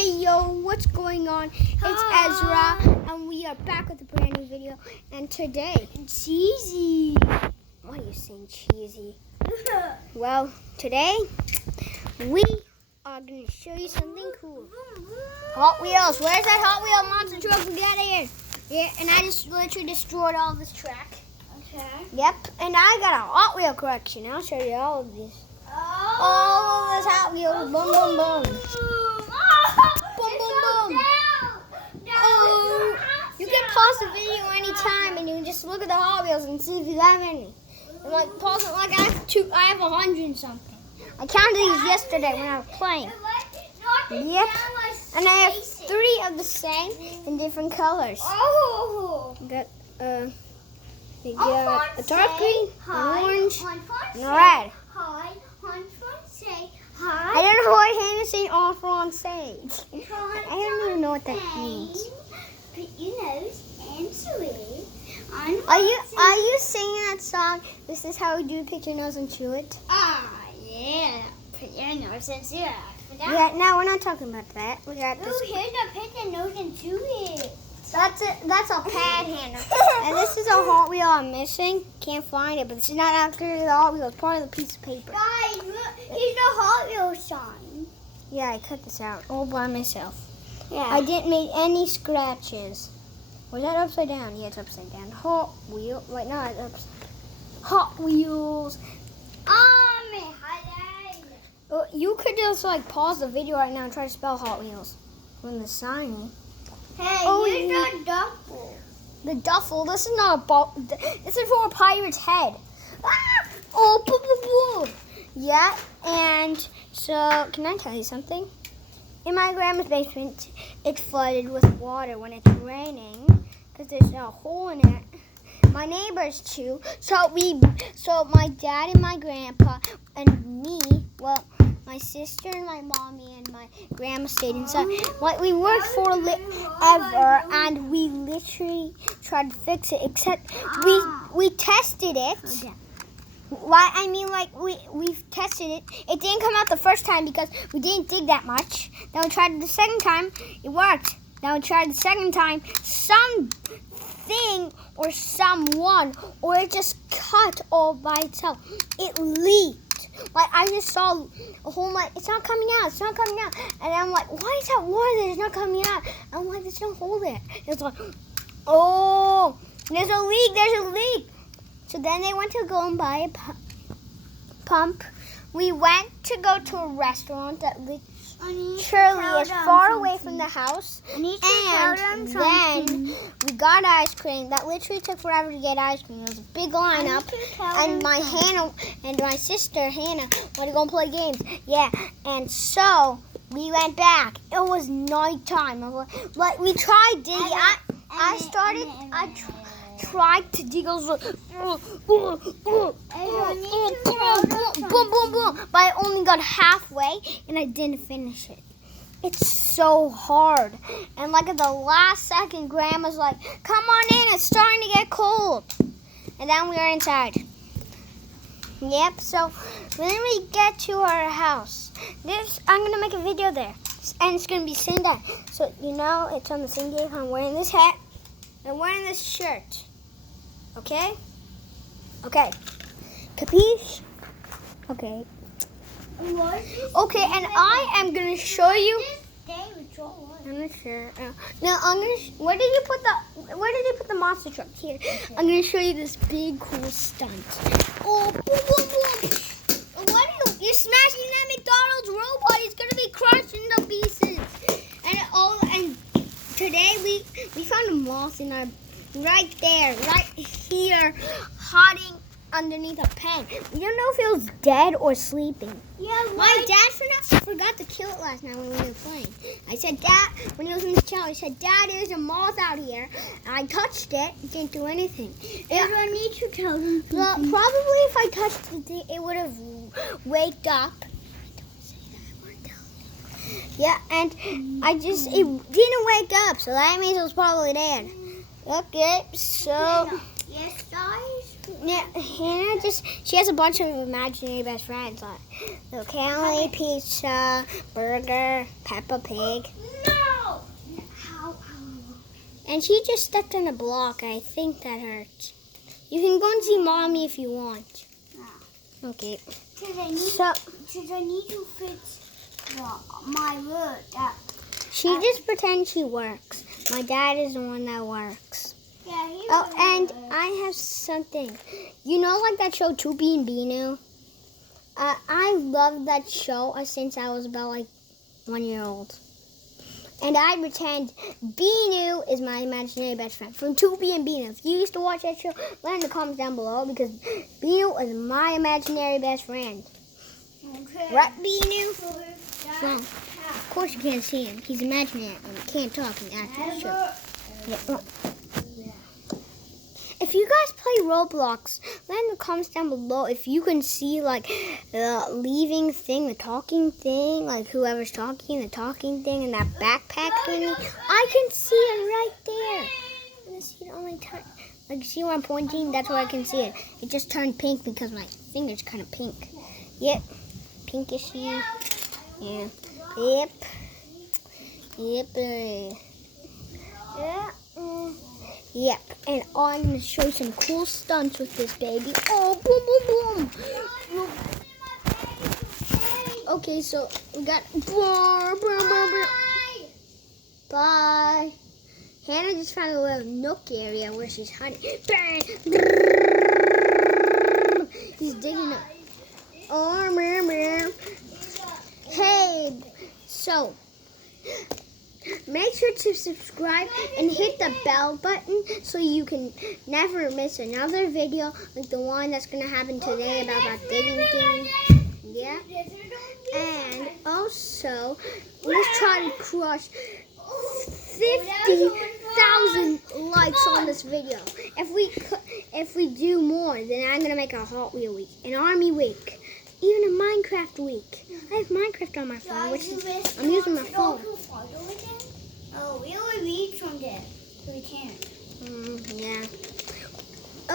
Hey yo, what's going on? It's Ezra, and we are back with a brand new video. And today, cheesy. Why are you saying cheesy? Well, today we are gonna show you something cool. Hot Wheels. Where's that Hot Wheel monster truck? We got here. Yeah, and I just literally destroyed all this track. Okay. Yep, and I got a Hot Wheel collection. I'll show you all of these. All of this Hot Wheels. Boom, boom, boom. Boom, boom, boom. Oh, you can pause the video anytime and you can just look at the Hot Wheels and see if you have any. And like pause it like I have 100 and something. I counted these yesterday when I was playing. Yep. And I have 3 of the same in different colors. Oh. We got a dark green, an orange, and a red. Hi. I don't know why Hannah saying en français. I don't even know what that means. Put your nose into it. Are you singing that song? This is how we do pick your nose and chew it. Yeah. Put your nose into it. Yeah, no, we're not talking about that. We got this. Oh, here's the put your nose into it. That's it. That's a pad handle. And this is a Hot Wheel I'm missing. Can't find it, but this is not actually the Hot Wheel. It's part of the piece of paper. Guys, look, here's the Hot Wheels sign. Yeah, I cut this out all by myself. Yeah. I didn't make any scratches. Was that upside down? Yeah, it's upside down. Hot Wheel. Wait, no, it's upside. Hot Wheels. Well, you could just like pause the video right now and try to spell Hot Wheels when the sign. Hey, here's the duffel. The duffel. This is not a ball. This is for a pirate's head. Ah! Oh, boom, boom, boom. Yeah, and so can I tell you something? In my grandma's basement, it's flooded with water when it's raining because there's no hole in it. My neighbors too. So my dad and my grandpa and me, well, my sister and my mommy and my grandma stayed inside. Like we worked for ever, and we literally tried to fix it. Except we tested it. Okay. Why? I mean, like we've tested it. It didn't come out the first time because we didn't dig that much. Then we tried it the second time. It worked. Then we tried the second time. Something or someone or it just cut all by itself. It leaked. Like I just saw a whole lot. It's not coming out. It's not coming out. And I'm like, why is that water there? It's not coming out. I'm like, there's no hole there. It's like, oh, there's a leak. There's a leak. So then they went to go and buy a pump. We went to go to a restaurant that literally is far away from the house. And then we got ice cream. That literally took forever to get ice cream. It was a big lineup. And my sister Hannah wanted to go and play games. Yeah, and so we went back. It was nighttime. Like we tried digging. I tried to dig. I was like, boom, boom, boom. But I only got halfway and I didn't finish it. It's so hard. And like at the last second, Grandma's like, come on in, it's starting to get cold. And then we were inside. Yep, so when we get to our house, I'm going to make a video there. And it's going to be same day. So, you know, it's on the same day. I'm wearing this hat. I'm wearing this shirt. Okay? Okay. Capiche? Okay. Okay, and I am going to show you. I'm not sure. No, I'm going to. Where did you put the monster truck? Here. I'm going to show you this big cool stunt. Oh, boom, boom, boom. What are you're smashing that McDonald's robot. He's going to be crushed into pieces. And today we found a moth in our right here, hiding underneath a pen. We don't know if it was dead or sleeping. Yeah, my dad forgot to kill it last night when we were playing. I said, Dad, when he was in the shower, I said, Dad, there's a moth out here. And I touched it. It didn't do anything. I need to tell them. Well, probably if I touched it, it would have waked up. Yeah, and it didn't wake up, so that means it was probably dead. Okay, so yes, guys. Yeah, Hannah she has a bunch of imaginary best friends like Little Kelly, Pizza, Burger, Peppa Pig. And she just stepped on a block. I think that hurts. You can go and see Mommy if you want. Okay. Because I need to fix my wood. She just pretends she works. My dad is the one that works. Yeah, Oh, and I have something. You know, like that show, Tupi and Binu? I loved that show since I was about, 1 year old. And I pretend Binu is my imaginary best friend from Tupi and Binu. If you used to watch that show, let in the comments down below because Binu is my imaginary best friend. Okay. Right, Binu? Well, of course you can't see him. He's imaginary and can't talk in the actual show. Yeah. If you guys play Roblox, let in the comments down below if you can see the leaving thing, the talking thing, whoever's talking, the talking thing, and that backpack thing. I can see it right there. I see it on my time. See where I'm pointing? That's where I can see it. It just turned pink because my finger's kind of pink. Yep, pinkishy. Yeah. Yep. Yeah. Yep, and I'm going to show you some cool stunts with this baby. Oh, boom, boom, boom. Okay, so we got... Bye. Hannah just found a little nook area where she's hiding. He's digging up. Oh, hey, so... make sure to subscribe and hit the bell button so you can never miss another video like the one that's going to happen today about that digging thing. Yeah. And also, let's try to crush 50,000 likes on this video. If we do more, then I'm going to make a Hot Wheel week, an Army week, even a Minecraft week. I have Minecraft on my phone, which is, I'm using my phone. Oh, we only read from there, so we can't. Yeah.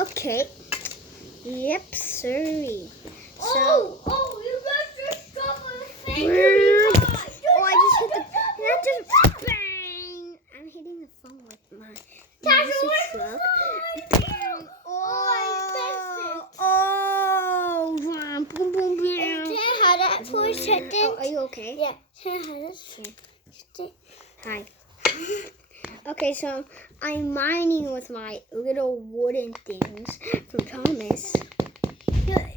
Okay. Yep, sorry. So, you got your stuff on the I just hit the. That just bang! I'm hitting the phone with my music truck. Boom, boom, boom. How that for a second? Oh, are you okay? Yeah. How that? Hi. Okay, so I'm mining with my little wooden things from Thomas.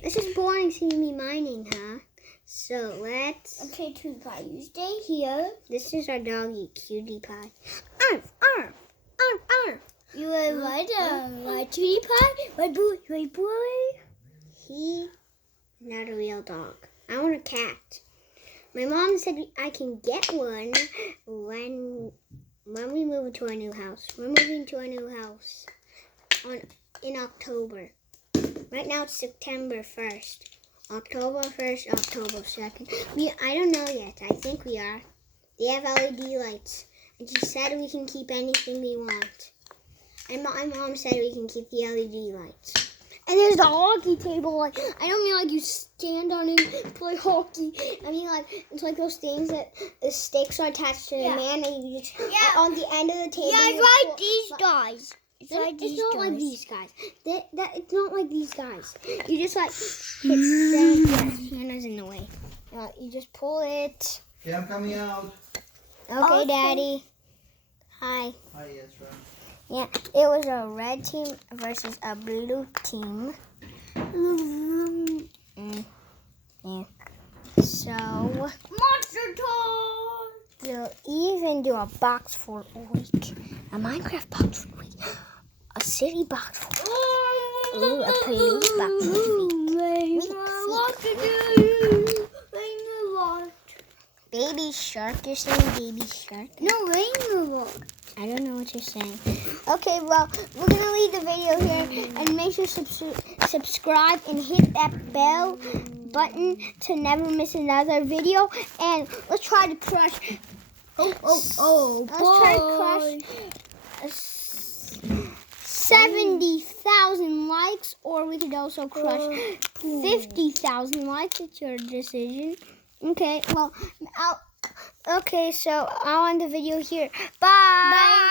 This is boring seeing me mining, huh? So let's... Okay, Cutie Pie, you stay here. This is our doggy, Cutie Pie. You are right, Cutie Pie? Right boy? He not a real dog. I want a cat. My mom said I can get one when we move into our new house. We're moving to our new house in October. Right now it's September 1st. October 1st, October 2nd. I don't know yet. I think we are. They have LED lights. And she said we can keep anything we want. And my mom said we can keep the LED lights. And there's the hockey table. I don't mean you stand on it and play hockey. I mean it's like those things that the sticks are attached to the man and you just on the end of the table. Yeah, it's like these guys. It's not like these guys. It's not like these guys. You just hit them. Yeah, Hannah's in the way. You just pull it. Okay, I'm coming out. Okay, Daddy. Hi. Hi, Ezra. Yeah, it was a red team versus a blue team. Yeah. So, Monster Toy! they'll even do a box for a week. A Minecraft box for a week. A city box for a week. Ooh, a police box for a week. Baby shark, you're saying baby shark? No, Rainbow Rock. I don't know what you're saying. Okay, well, we're going to leave the video here. And make sure to subscribe and hit that bell button to never miss another video. And let's try to crush... Let's try to crush 70,000 likes. Or we could also crush 50,000 likes. It's your decision. Okay, well, so I'll end the video here. Bye!